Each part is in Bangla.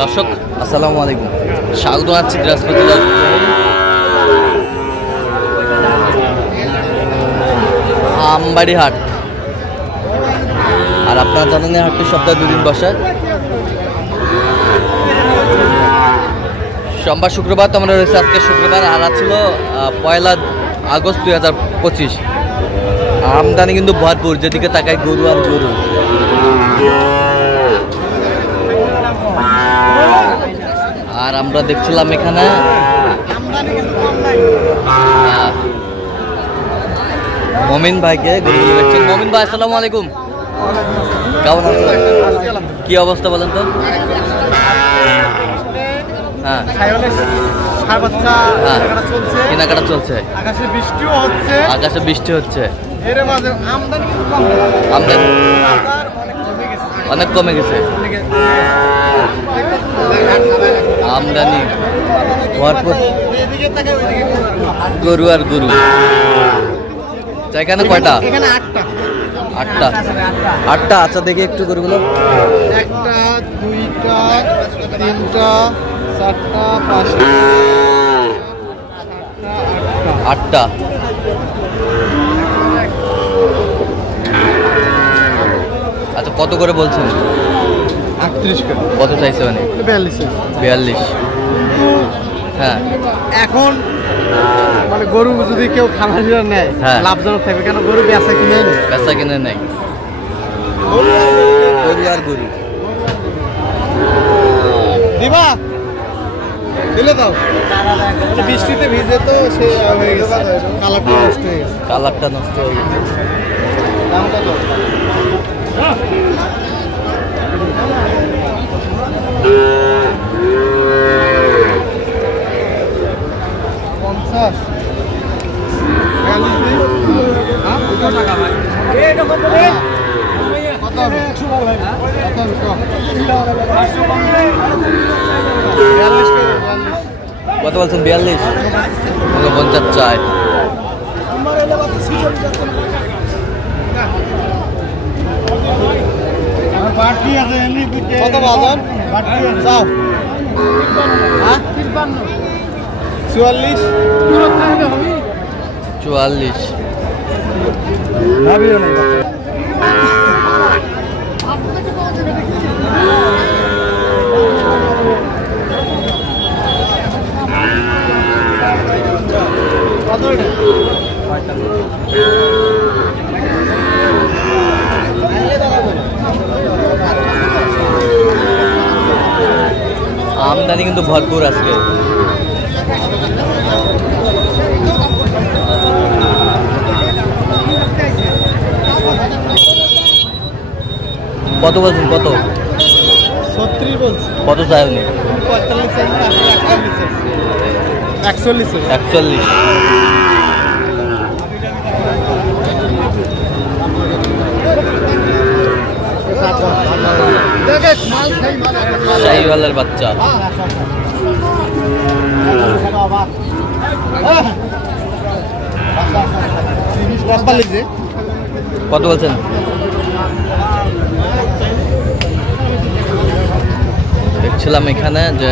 দর্শক আসসালামু আলাইকুম, স্বাগত জানাচ্ছি দিনাজপুর আমবাড়ি হাট। আর আপনারা জানেন এই হাটটি সপ্তাহে 2 দিন বসে, সোমবার শুক্রবার। তো আমরা রয়েছে আজকে শুক্রবার, আর ছিল 1 আগস্ট 2025। আমদানি কিন্তু ভরপুর, যেদিকে তাকাই গরু আর গরু। আর আমরা দেখছিলাম এখানে মমিন ভাইকে গরুগুলো দেখছেন। মমিন ভাই আসসালামু আলাইকুম, কেমন আছেন? কি অবস্থা বলেন তো? হ্যাঁ, কেনাকাটা চলছে, আকাশে বৃষ্টি হচ্ছে, আমদানি অনেক কমে গেছে। আমদানি ভরপুর, গরু আর গরু। এখানে কয়টা? আটটা। আচ্ছা দেখি একটু গরুগুলো। 1টা 2টা 3টা 4টা 5টা 8টা। আচ্ছা কত করে বলছেন? 38 করে। কত চাইছে মানে? 42। হ্যাঁ, এখন মানে গরু যদি কেউ খামারিরা নেয় লাভজনক থাকবে, কেন গরু বেচা কিনে নেই। গরু আর গরু দিবা দিলে দাও। বৃষ্টিতে ভিজে তো সে হয়ে গেছে, কালারটা নষ্ট হয়ে গেছে। দামটা তো কত বলছেন? 42। 50 চাই। কত বাজার? 44। আমদানি কিন্তু ভরপুর আজকে। কত বলছেন? কত? 36 বলছি। কত চাই উনি? 41। শাহিওয়ালের বাচ্চা। কত বলছেন? দেখছিলাম এখানে যে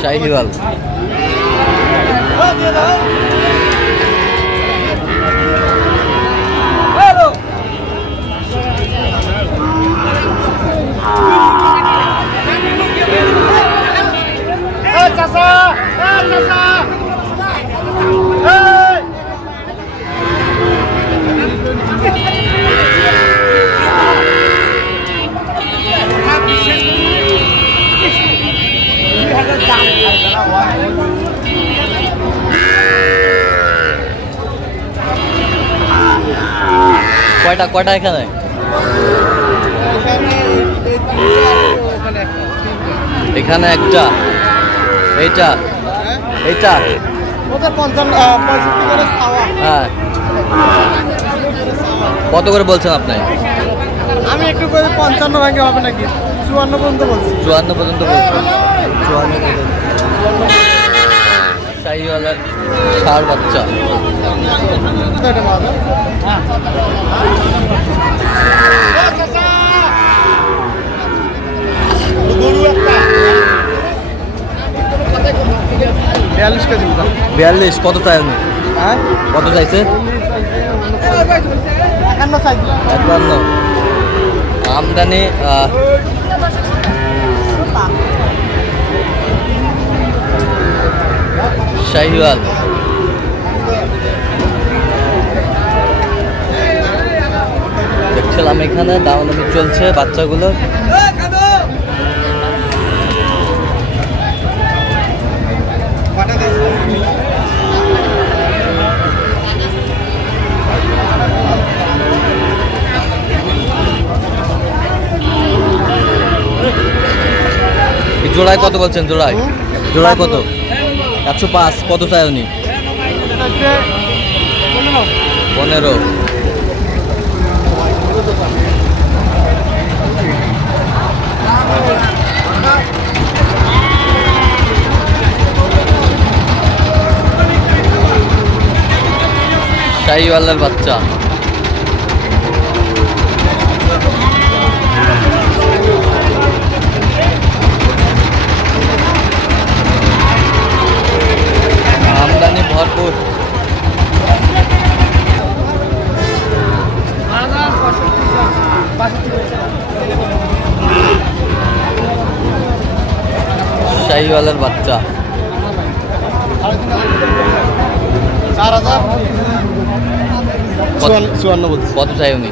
শাহিওয়াল। কয়টা এখানে? এখানে একটা, এইটা এইটা হ্যাঁ কত করে বলছেন আপনি? আমি একটু করে 55 ভাঙে হবে নাকি? 54 পর্যন্ত বলছি। 54 পর্যন্ত বলছি। 54 শাহিওয়ালার ষাঁড় বাচ্চা। বিয়াল্লিশ কেজি 42 কত চাই উনি? হ্যাঁ কত চাইছে? 51। আমদানি শাহিওয়াল। দেখছিলাম এখানে দামাদামি চলছে বাচ্চাগুলো। জোড়ায় কত বলছেন? জোড়ায় কত? 105। কত চাই উনি? 15। শাহিওয়ালের বাচ্চা। আমদানি ভরপুর। শাহিওয়ালের বাচ্চা। 54 বলছি। কত চাই উনি?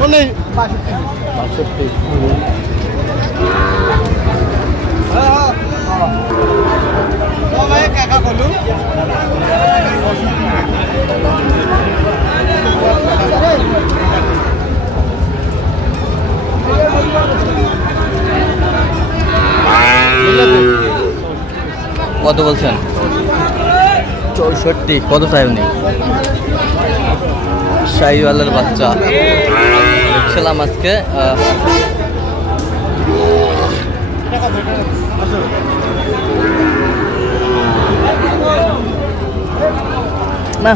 62। কত বলছেন? 64। কত চাই উনি? শাহিওয়ালের বাচ্চা দেখছিলাম আজকে। না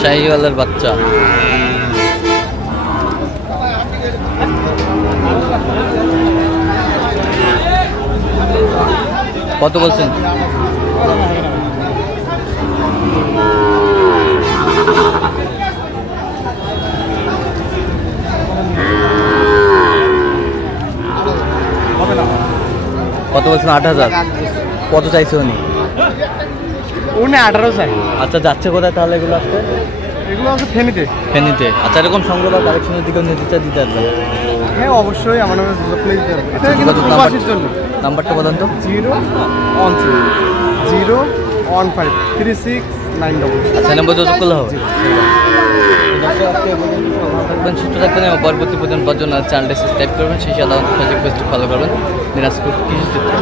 শাহিওয়ালের বাচ্চা। কত বলছেন? কত বলছেন? 8000। কত চাইছে উনি? 18 চাই। আচ্ছা যাচ্ছে কোথায় তাহলে এগুলো আজকে? এগুলো আছে ফেনীতে। ফেনীতে। আচ্ছা এরকম সংগ্রহ বা কালেকশনের দিকে নিতে দিতে আসবেন? হ্যাঁ অবশ্যই আমার নামে প্লেস দেবেন। এটা কিন্তু প্রবাসীর জন্য। নাম্বারটা বলেন তো। 013153690। আচ্ছা নম্বর যোগাযোগ করলে হবে। সুস্থ থাকবেন এবং পরবর্তী পর্যন্ত জন্য চ্যানেলটি সাবস্ক্রাইব করবেন। সেই সাথে ফেসবুক পেজটি ফলো করবেন। দিনাজপুর কৃষি চিত্র।